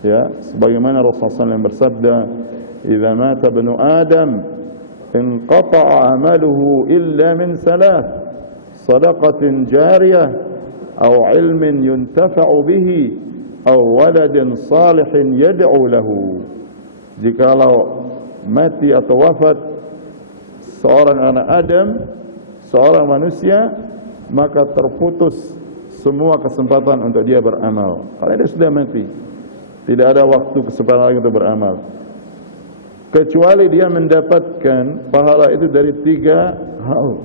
Ya, sebagaimana Rasulullah SAW bersabda, "Idza mata ibnu Adam, inqata'a 'amaluhu illa min thalath, shadaqatin jariyah, aw 'ilmin yuntafa'u bihi, aw waladin salihin yad'u lahu." Jikalau mati atau wafat seorang anak Adam, seorang manusia, maka terputus semua kesempatan untuk dia beramal. Karena dia sudah mati, tidak ada waktu kesempatan lagi untuk beramal, kecuali dia mendapatkan pahala itu dari 3 hal.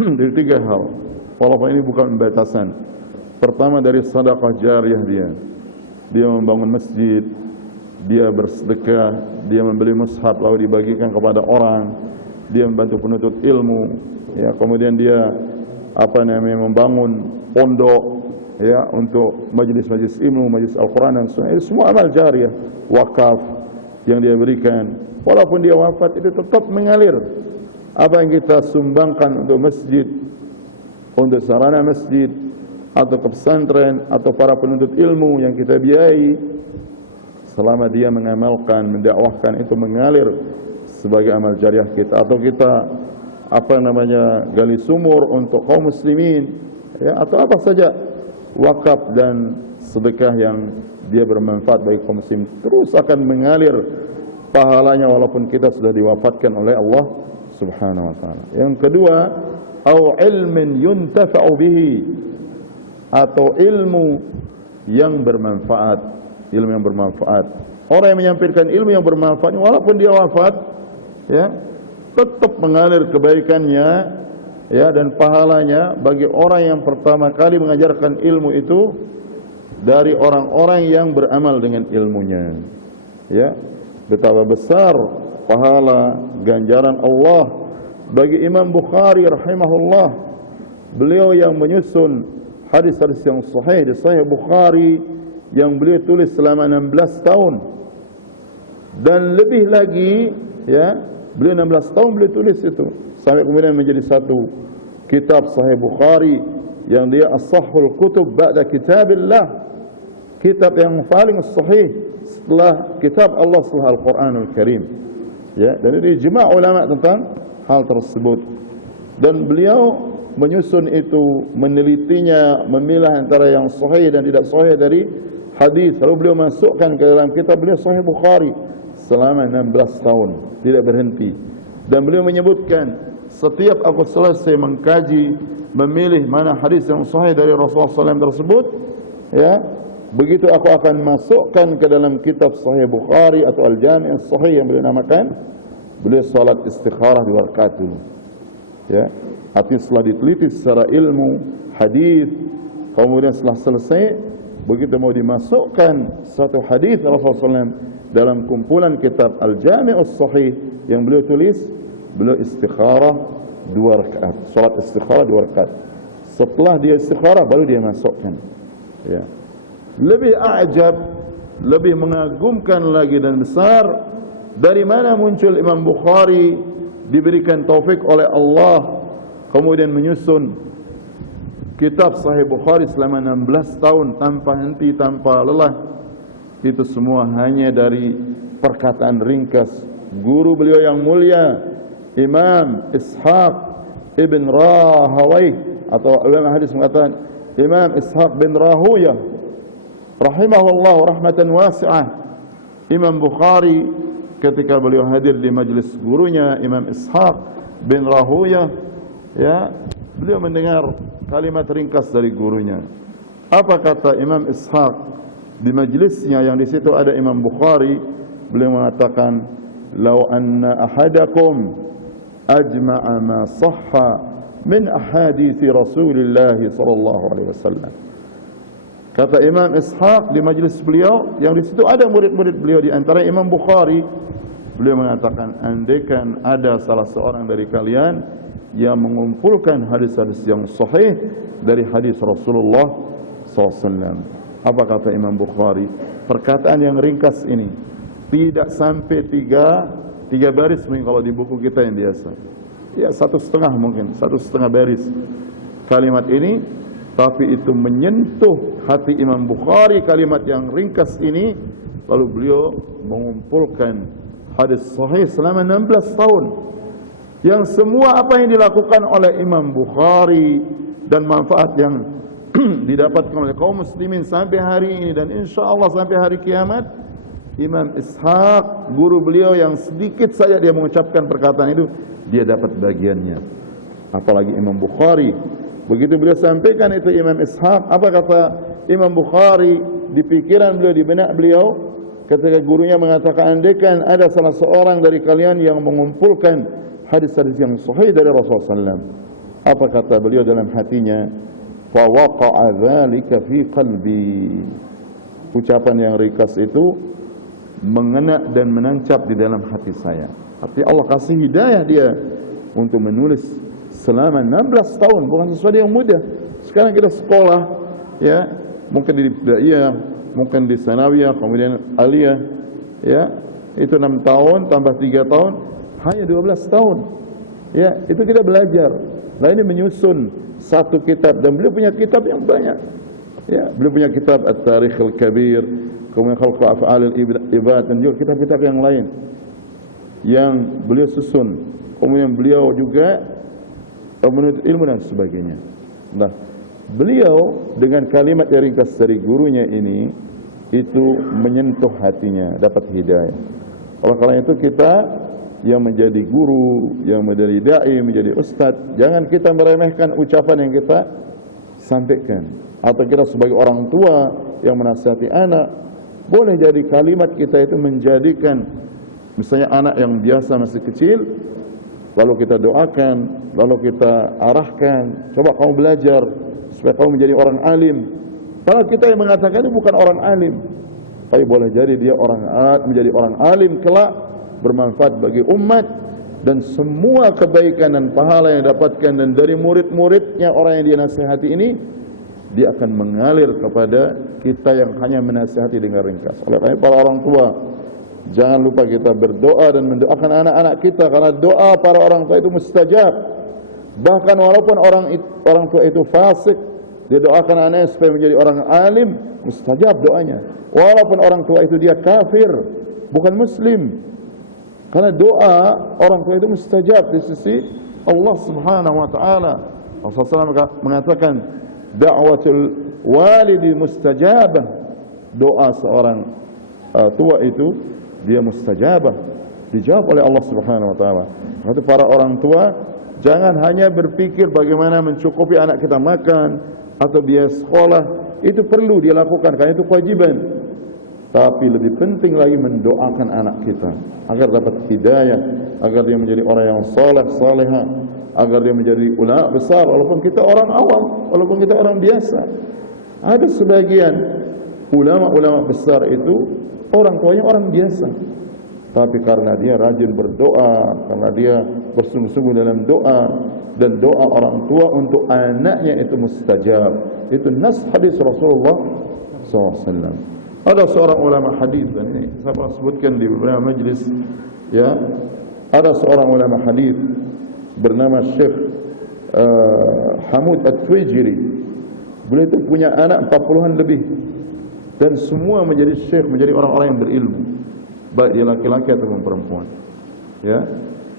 Dari 3 hal, walaupun ini bukan batasan. Pertama, dari sedekah jariyah dia membangun masjid, dia bersedekah, dia membeli mushaf lalu dibagikan kepada orang, dia membantu penuntut ilmu, ya, kemudian dia membangun pondok, ya, untuk majlis-majlis ilmu, majlis Al-Quran dan Sunnah. Itu semua amal jariyah, wakaf yang dia berikan. Walaupun dia wafat, itu tetap mengalir. Apa yang kita sumbangkan untuk masjid, untuk sarana masjid, atau ke pesantren, atau para penuntut ilmu yang kita biayai, selama dia mengamalkan, mendakwahkan, itu mengalir sebagai amal jariah kita. Atau kita gali sumur untuk kaum muslimin, ya, atau apa saja, wakaf dan sedekah yang dia bermanfaat bagi kaum muslimin, terus akan mengalir pahalanya walaupun kita sudah diwafatkan oleh Allah Subhanahu wa taala. Yang kedua, au ilmin yuntafa'u bihi, atau ilmu yang bermanfaat. Ilmu yang bermanfaat. Orang yang menyampaikan ilmu yang bermanfaat walaupun dia wafat, ya, tetap mengalir kebaikannya, ya, dan pahalanya bagi orang yang pertama kali mengajarkan ilmu itu dari orang-orang yang beramal dengan ilmunya. Ya, betapa besar pahala ganjaran Allah bagi Imam Bukhari rahimahullah. Beliau yang menyusun hadis-hadis yang sahih di Sahih Bukhari yang beliau tulis selama 16 tahun. Dan lebih lagi, ya, beliau 16 tahun beliau tulis itu, sampai kemudian menjadi satu kitab Sahih Bukhari yang dia as-sahhul kutub ba'da kitabillah, kitab yang paling sahih setelah kitab Allah, setelah Al-Quranul Karim. Ya, dan ini ijma' ulama tentang hal tersebut. Dan beliau menyusun itu, menelitinya, memilah antara yang sahih dan tidak sahih dari hadis. Lalu beliau masukkan ke dalam kitab beliau Sahih Bukhari selama 16 tahun, tidak berhenti. Dan beliau menyebutkan, setiap aku selesai mengkaji, memilih mana hadis yang sahih dari Rasulullah SAW tersebut, ya, begitu aku akan masukkan ke dalam kitab Sahih Bukhari atau Al-Jami' As-Sahih yang beliau namakan. Beliau salat istikharah 2 rakaat dulu, ya. Artinya setelah diteliti secara ilmu hadis, kemudian setelah selesai, begitu mau dimasukkan satu hadis Rasulullah SAW dalam kumpulan kitab Al-Jami' As-Sahih yang beliau tulis, beliau istikharah 2 rakaat, salat istikharah 2 rakaat. Setelah dia istikharah baru dia masukkan. Ya. Lebih a'jab, lebih mengagumkan lagi dan besar, dari mana muncul Imam Bukhari diberikan taufik oleh Allah kemudian menyusun kitab Sahih Bukhari selama 16 tahun tanpa henti, tanpa lelah. Itu semua hanya dari perkataan ringkas guru beliau yang mulia, Imam Ishaq ibn Rahawayh, atau ulama hadis mengatakan Imam Ishaq bin Rahuyah rahimahullah rahmatan wasi'ah. Imam Bukhari ketika beliau hadir di majlis gurunya Imam Ishaq bin Rahuyah, ya, beliau mendengar kalimat ringkas dari gurunya. Apa kata Imam Ishaq di majlisnya yang di situ ada Imam Bukhari? Beliau mengatakan, "Lau anna ahadakum ajma'a ma sahha min ahadithi Rasulillah sallallahu alaihi wasallam." Kata Imam Ishaq di majlis beliau yang di situ ada murid-murid beliau, di antara Imam Bukhari. Beliau mengatakan, andaikan ada salah seorang dari kalian yang mengumpulkan hadis-hadis yang sahih dari hadis Rasulullah SAW. Apa kata Imam Bukhari? Perkataan yang ringkas ini, tidak sampai tiga baris mungkin kalau di buku kita yang biasa. Ya 1,5 mungkin, 1,5 baris kalimat ini. Tapi itu menyentuh hati Imam Bukhari, kalimat yang ringkas ini, Lalu beliau mengumpulkan hadis sahih selama 16 tahun. Yang semua apa yang dilakukan oleh Imam Bukhari dan manfaat yang didapatkan oleh kaum muslimin sampai hari ini dan insya-Allah sampai hari kiamat, Imam Ishaq, guru beliau yang sedikit saja dia mengucapkan perkataan itu, dia dapat bagiannya. Apalagi Imam Bukhari. Begitu beliau sampaikan itu Imam Ishaq, apa kata Imam Bukhari di pikiran beliau, di benak beliau, ketika gurunya mengatakan, andaikan ada salah seorang dari kalian yang mengumpulkan hadis-hadis yang sahih dari Rasulullah SAW, apa kata beliau dalam hatinya? Fawaqa'a dzalika fi qalbi. Ucapan yang ringkas itu mengena dan menancap di dalam hati saya. Artinya Allah kasih hidayah dia untuk menulis selama 16 tahun, bukan sesuatu yang mudah. Sekarang kita sekolah, ya, mungkin di ibtidaiyah, mungkin di sanawiyah, kemudian aliyah, ya, itu 6 tahun tambah 3 tahun, hanya 12 tahun. Ya, itu kita belajar. Nah, ini menyusun satu kitab, dan beliau punya kitab yang banyak. Ya, beliau punya kitab At-Tarikh Al-Kabir, kemudian Khalqu Af'al Al-Ibad, dan juga kitab-kitab yang lain yang beliau susun. Kemudian beliau juga menuntut ilmu dan sebagainya. Nah, beliau dengan kalimat yang ringkas dari gurunya ini, itu menyentuh hatinya, dapat hidayah. Oleh karena itu kita yang menjadi guru, yang menjadi da'i, menjadi ustaz, jangan kita meremehkan ucapan yang kita sampaikan. Atau kita sebagai orang tua yang menasihati anak, boleh jadi kalimat kita itu menjadikan, misalnya anak yang biasa masih kecil, lalu kita doakan, lalu kita arahkan, coba kamu belajar supaya kamu menjadi orang alim. Kalau kita yang mengatakan itu bukan orang alim, tapi boleh jadi dia menjadi orang alim kelak, bermanfaat bagi umat, dan semua kebaikan dan pahala yang didapatkan dan dari murid-muridnya orang yang dia nasihati ini, dia akan mengalir kepada kita yang hanya menasihati dengan ringkas. Oleh karena para orang tua, jangan lupa kita berdoa dan mendoakan anak-anak kita, karena doa para orang tua itu mustajab. Bahkan walaupun orang tua itu fasik, dia doakan anaknya supaya menjadi orang alim, mustajab doanya. Walaupun orang tua itu dia kafir, bukan muslim, karena doa orang tua itu mustajab di sisi Allah Subhanahu wa taala. Rasulullah SAW mengatakan, da'watul walidi mustajabah. Doa seorang tua itu dia mustajabah, dijawab oleh Allah Subhanahu wa taala. Itu para orang tua jangan hanya berpikir bagaimana mencukupi anak kita makan atau biaya sekolah, itu perlu dilakukan karena itu kewajiban. Tapi lebih penting lagi mendoakan anak kita agar dapat hidayah, agar dia menjadi orang yang saleh, salehah, agar dia menjadi ulama besar. Walaupun kita orang awam, walaupun kita orang biasa, ada sebagian ulama-ulama besar itu orang tuanya orang biasa, tapi karena dia rajin berdoa, karena dia bersungguh-sungguh dalam doa, dan doa orang tua untuk anaknya itu mustajab. Itu nas hadis Rasulullah SAW. Ada seorang ulama hadis, dan ini saya pernah sebutkan di beberapa majlis, ya, ada seorang ulama hadis bernama Syekh Hamud At-Tuwaijiri. Beliau itu punya anak 40-an lebih, dan semua menjadi syekh, menjadi orang-orang yang berilmu, baik dia laki-laki ataupun perempuan. Ya,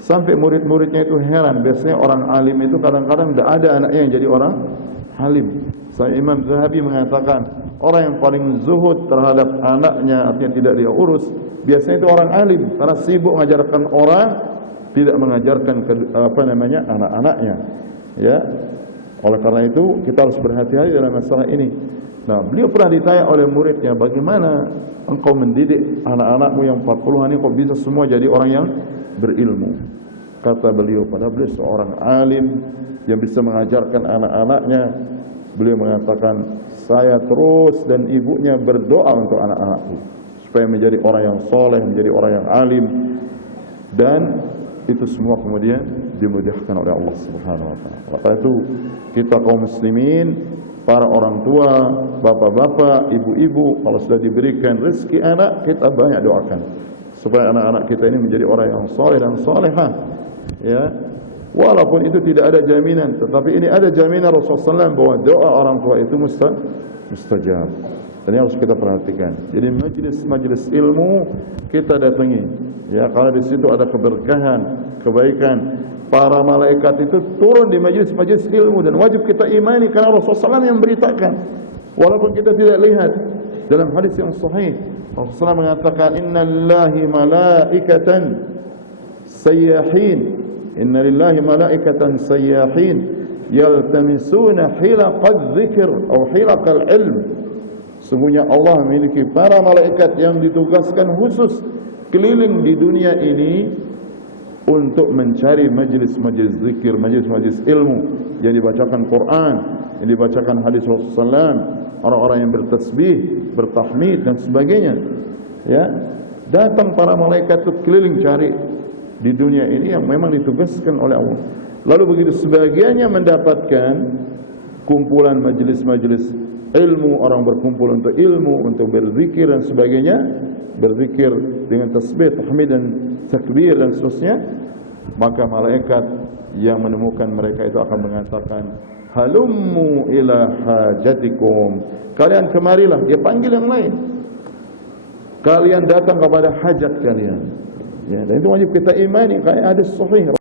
sampai murid-muridnya itu heran. Biasanya orang alim itu kadang-kadang tidak ada anaknya yang jadi orang alim. Saya Imam Zahabi mengatakan, orang yang paling zuhud terhadap anaknya, artinya tidak dia urus, biasanya itu orang alim, karena sibuk mengajarkan orang, tidak mengajarkan anak-anaknya. Ya, oleh karena itu kita harus berhati-hati dalam masalah ini. Nah, beliau pernah ditanya oleh muridnya, bagaimana engkau mendidik anak-anakmu yang 40-an ini kok bisa semua jadi orang yang berilmu? Kata beliau, padahal beliau seorang alim yang bisa mengajarkan anak-anaknya. Beliau mengatakan, saya terus dan ibunya berdoa untuk anak-anakku supaya menjadi orang yang soleh, menjadi orang yang alim, dan itu semua kemudian dimudahkan oleh Allah Subhanahu wa taala. Karena itu kita kaum muslimin, para orang tua, bapak-bapak, ibu-ibu, kalau sudah diberikan rezeki anak, kita banyak doakan supaya anak-anak kita ini menjadi orang yang soleh dan solehah. Ya, walaupun itu tidak ada jaminan, tetapi ini ada jaminan Rasulullah SAW bahwa doa orang tua itu mustajab. Dan ini harus kita perhatikan. Jadi majlis-majlis ilmu kita datangi. Ya, kalau di situ ada keberkahan, kebaikan. Para malaikat itu turun di majlis-majlis ilmu dan wajib kita imani karena Rasulullah SAW yang beritakan. Walaupun kita tidak lihat dalam hadis yang sahih, Rasulullah SAW mengatakan innallahi malaikatan sayyahin. Innalillahi malaikatan sayyahin yaltamisuna hilaqadz dzikr atau hilaqal ilm. Sungguhnya Allah memiliki para malaikat yang ditugaskan khusus keliling di dunia ini untuk mencari majlis-majlis zikir, majlis-majlis ilmu yang dibacakan Quran, yang dibacakan hadis Rasulullah SAW, orang-orang yang bertasbih, bertahmid dan sebagainya. Ya, datang para malaikat itu keliling cari di dunia ini yang memang ditugaskan oleh Allah. Lalu begitu sebagiannya mendapatkan kumpulan majlis-majlis ilmu, orang berkumpul untuk ilmu, untuk berzikir dan sebagainya, berzikir dengan tasbih, tahmid dan takbir dan seterusnya, maka malaikat yang menemukan mereka itu akan mengatakan halummu ila hajatikum, kalian kemarilah. Dia panggil yang lain, kalian datang kepada hajat kalian. Ya, dan itu wajib kita imani. Kayak hadis sahih